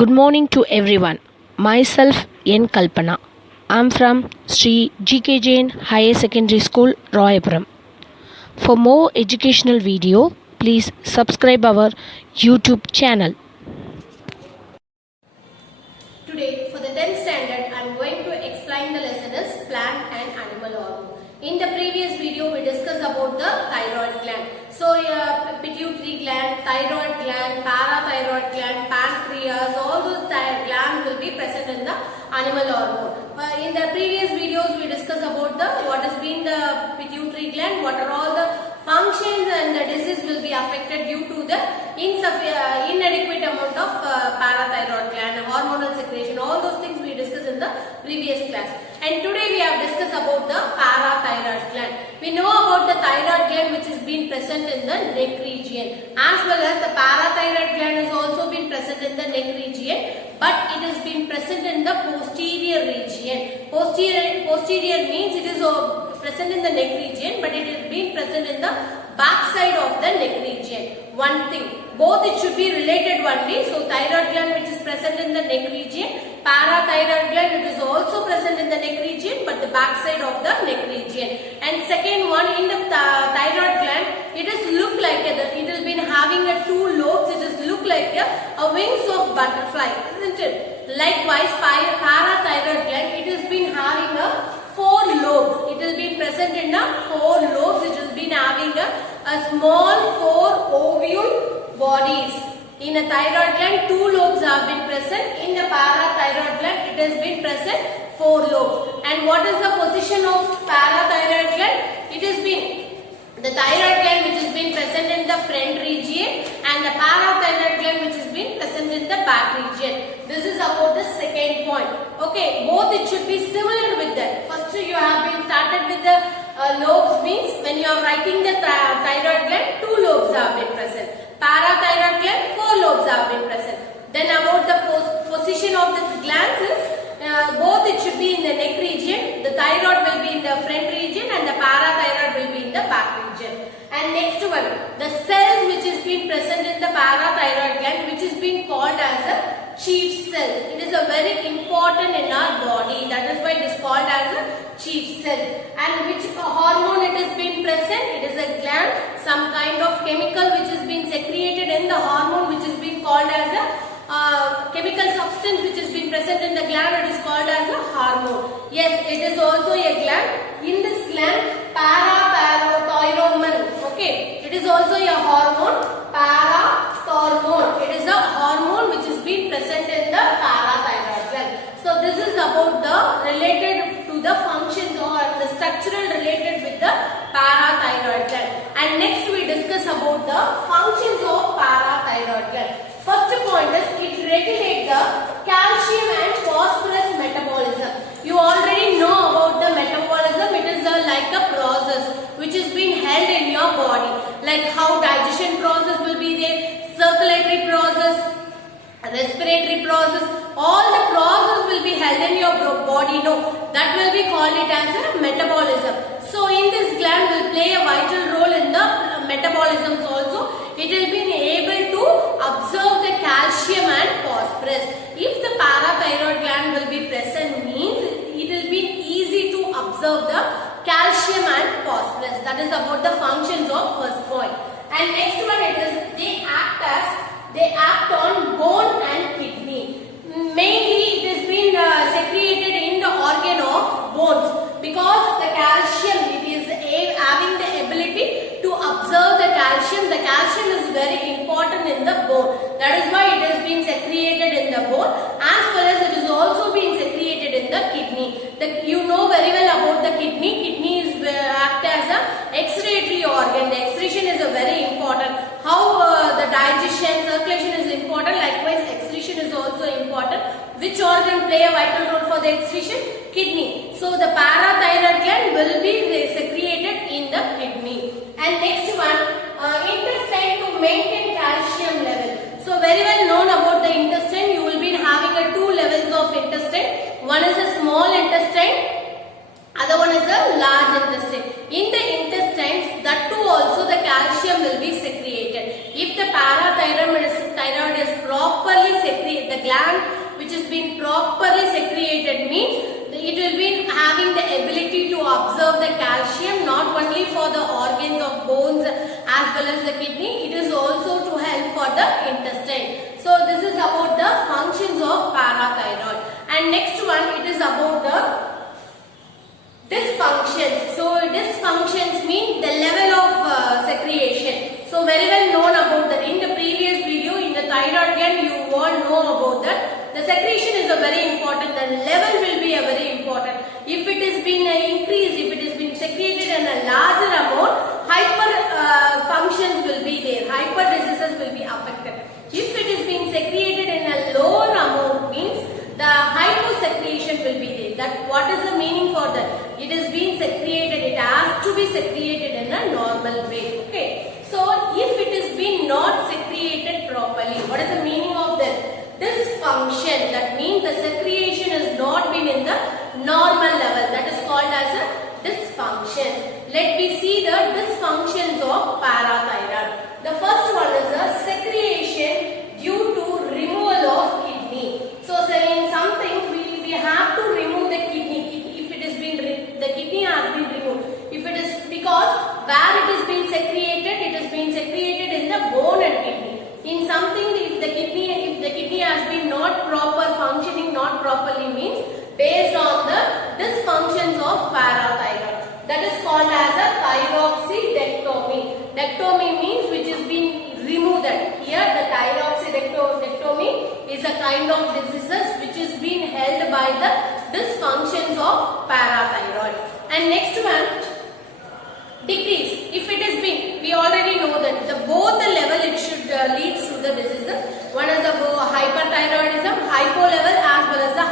Good morning to everyone. Myself N. Kalpana. I'm from Sri GK Jain Higher Secondary School, Royapuram. For more educational video, please subscribe our YouTube channel. Today, for the 10th standard, I am going to explain the lesson is plant and animal hormone. In the previous video, we discussed about the thyroid gland. So, pituitary gland, thyroid gland, parathyroid gland, pancreas, all those glands will be present in the animal hormone. In the previous videos, we discussed about what has been the pituitary gland, what are all the functions and the disease will be affected due to the inadequate amount of parathyroid gland, hormonal secretion, all those things we discussed in the previous class. And today we have discussed about the parathyroid gland. We know about the thyroid gland which is being present in the neck region, as well as the parathyroid gland has also been present in the neck region, but it has been present in the posterior region. Posterior means it is present in the neck region, but it is being present in the back side of the neck region. One thing, both it should be related only. So thyroid gland which is present in the neck region, parathyroid gland it is also present in the neck region, but the back side of the neck region. And second one, in the thyroid gland, it is look like it has been having a two lobes. It is look like a wings of butterfly, isn't it? Likewise, parathyroid gland, it has been having a four lobes. It will be present in the four lobes. It will be having a small four ovule bodies. In a thyroid gland, two lobes have been present. In the parathyroid gland, it has been present four lobes. And what is the position of parathyroid gland? It has been the thyroid gland which has been present in the front region and the parathyroid gland which has been present in the back region. This is about the second point. Okay, both it should be similar with that. First you have been started with the lobes, means when you are writing the thyroid gland, two lobes have been present. Parathyroid gland, four lobes have been present. Then about the position of the glands is both it should be in the neck region. The thyroid will be in the front region and the parathyroid will be in the back region. And next one, the cells which is being present in the parathyroid gland, which is being called as a chief cell. It is a very important in our body. That is why it is called as a chief cell. And which hormone it is being present? It is a gland, some kind of chemical which is being secreted in the hormone which is being called as a chemical substance which is being present in the gland. It is called as a hormone. Yes, it is also a gland. In this gland, parathyroid. Okay, it is also a hormone, parathyroid. It is a hormone which is being present in the parathyroid gland. So this is about the related to the functions or the structural related with the parathyroid gland. And next we discuss about the functions of parathyroid gland. First point is it regulates the calcium and phosphorus metabolism. You already know about the metabolism. It is like a process which is being held in your body. Like how digestion process will be there, circulatory process, respiratory process, all the process will be held in your body. No, that will be called it as a metabolism. So in this gland will play a vital role in the metabolisms also. It will be able to absorb the calcium and phosphorus. If the parathyroid gland will be present, means it will be easy to absorb the calcium and phosphorus. That is about the functions of first point. And next one it is they act on bone and kidney. Mainly it is being secreted in the organ of bones, because the calcium, it is having the ability to absorb the calcium. The calcium is very important in the bone. That is why it is being secreted in the bone, as well as it is also being secreted in the kidney. You know very well about the kidney. Kidney is act as a excretory organ. The excretion is a very important. How the digestion, circulation is important. Likewise, excretion is also important. Which organ play a vital role for the excretion? Kidney. So the parathyroid gland will be secreted in the kidney. And next one, intestine to maintain calcium level. So very well known about the intestine. You will be having two levels of intestine. One is a small intestine. Other one is a large intestine. In the intestines, that too also the calcium will be secreted. If the parathyroid is properly secreted, the gland been properly secreted means it will be having the ability to absorb the calcium not only for the organs of bones as well as the kidney, it is also to help for the intestine. So this is about the functions of parathyroid. And next one, it is about the dysfunctions. So dysfunctions mean the level of secretion. So very well known about that. In the previous video, in the thyroid gland, you all know about that. The secretion is a very important. The level will be a very important. If it has been increased, if it has been secreted in a larger amount, hyper functions will be there. Hyper diseases will be affected. If it is being secreted in a lower amount means the hyposecretion will be there. That what is the meaning for that? It is being secreted. It has to be secreted in a normal way. Okay. So if it is being not secreted properly, what is the meaning of that? Dysfunction. That means the secretion has not been in the normal level. That is called as a dysfunction. Let me see the dysfunctions of parathyroid. The first one is the secretion due to removal of kidney. So saying something, we have to remove the kidney. If it has been, the kidney has been removed. If it is because where it is being secreted, it is being secreted in the bone and kidney. In something, if the kidney has been not proper functioning, not properly means based on the dysfunctions of parathyroid. That is called as a thyroxidectomy. Dectomy means which is being removed. Here the thyroxidectomy is a kind of diseases which is being held by the dysfunctions of parathyroid. And next one, decrease. If it has been, we already know that both the level it should leads to the diseases. One is the hyperthyroidism, hypo level as well as the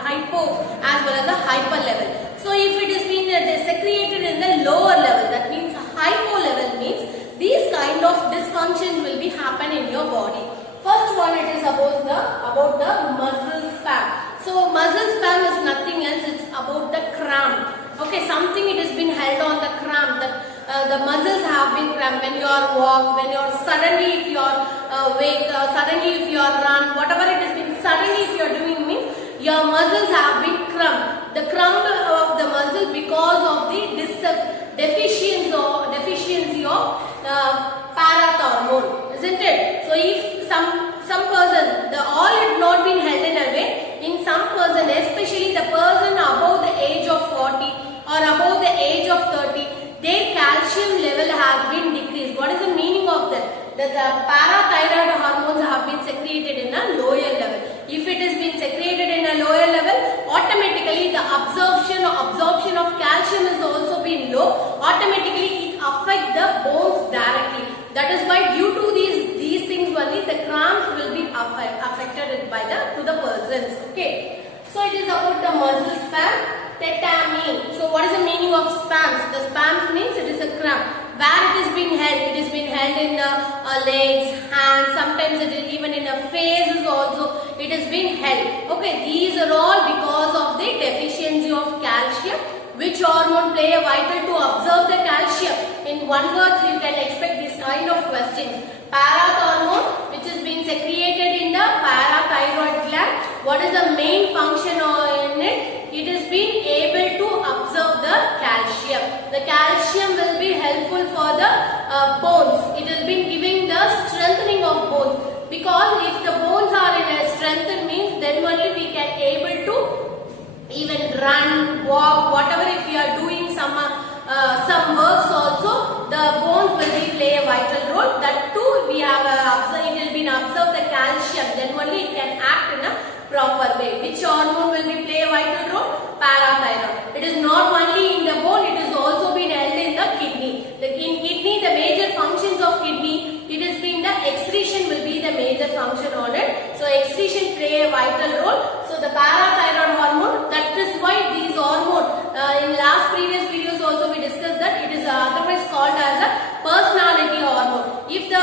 hypo as well as the hyper level. So if it has been secreted in the lower level, that means hypo level means these kind of dysfunctions will be happen in your body. First one, it is about the muscle spasm. So muscle spasm is nothing else, it's about the cramp. Okay, something it has been held on the cramp, that the muscles have been cramped when you are walk, when you are suddenly if you are wake, suddenly if you are run, whatever it has been, suddenly if you are doing means your muscles have been cramped. The cramp of the muscle because of the deficiency of parathyroid, isn't it? So if some person, the all had not been held in a way, in some person, especially the person above the age of 40 or above the age of 30, their calcium level has been decreased. What is the meaning of that? That the parathyroid hormones have been secreted in a lower level. If it has been secreted in a lower level, automatically the absorption of calcium is also been low. Automatically it affects the bones directly. That is why due to these things only the cramps will be affected by to the persons. Okay. So it is about the muscle spasm. Tetany. So what is the meaning of spasms? The spasms means it is a cramp. Where it is being held? It is being held in the legs, hands, sometimes it is even in the faces also it is being held. Okay, these are all because of the deficiency of calcium. Which hormone play a vital to absorb the calcium? In one word you can expect this kind of questions. Parathyroid, which is being secreted in the parathyroid gland. What is the main function in it? It is being able to absorb the calcium. The calcium will be helpful for the bones. It will be giving the strengthening of bones. Because if the bones are in a strengthened means then only we can able to even run, walk, whatever. If you are doing some works also, the bones will be play a vital role. That too we have observed, it will be absorb the calcium, then only it can act in a proper way. Which hormone will be play a vital role? Parathyroid. It is not only in the bone, it is also been held in the kidney. In kidney, the major functions of kidney, it is been the excretion will be the major function on it. So excretion play a vital role. So the parathyroid hormone, that is why these hormone in last previous videos also we discussed that it is otherwise called as a personality hormone. If the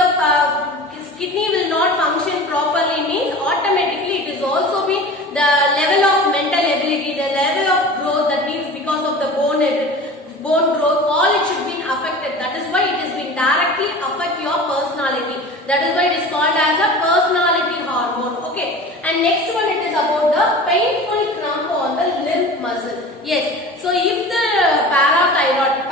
kidney will not function properly means automatically it is also be the level of mental ability, the level of growth, that means because of the bone growth, all it should be affected. That is why it has been directly affect your personality. That is why it is called as a personality hormone. Okay. And next one, it is about the painful cramp on the limb muscle. Yes, so if the parathyroid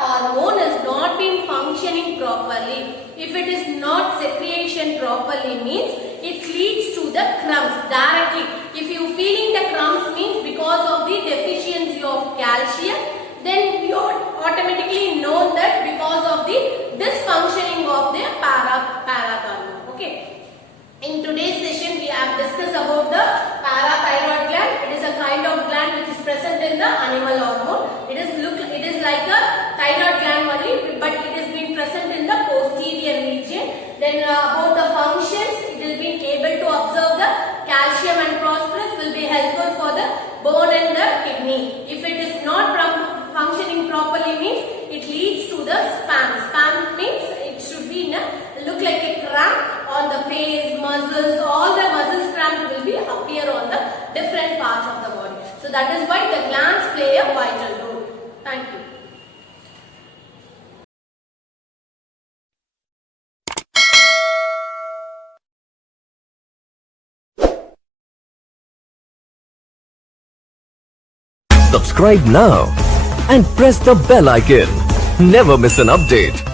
hormone is not been functioning properly, if it is not secretion properly, means it leads to the cramps directly. If you feeling the cramps means because of the deficiency of calcium, then you automatically know that because of the dysfunctioning of the parathyroid. Okay. In today's session, we have discussed about the parathyroid gland. It is a kind of gland which is present in the animal hormone. It is like a thyroid gland only, but it has been present in the posterior region. Then about the functions, it will be able to absorb the calcium and phosphorus, will be helpful for the bone and the kidney. If it is not functioning properly, means it leads to the spasm. Spasm means it should be look like a cramp on the face, muscles, all the muscle cramps will be appear on the different parts of the body. So that is why the glands play a vital role. Thank you. Subscribe now and press the bell icon. Never miss an update.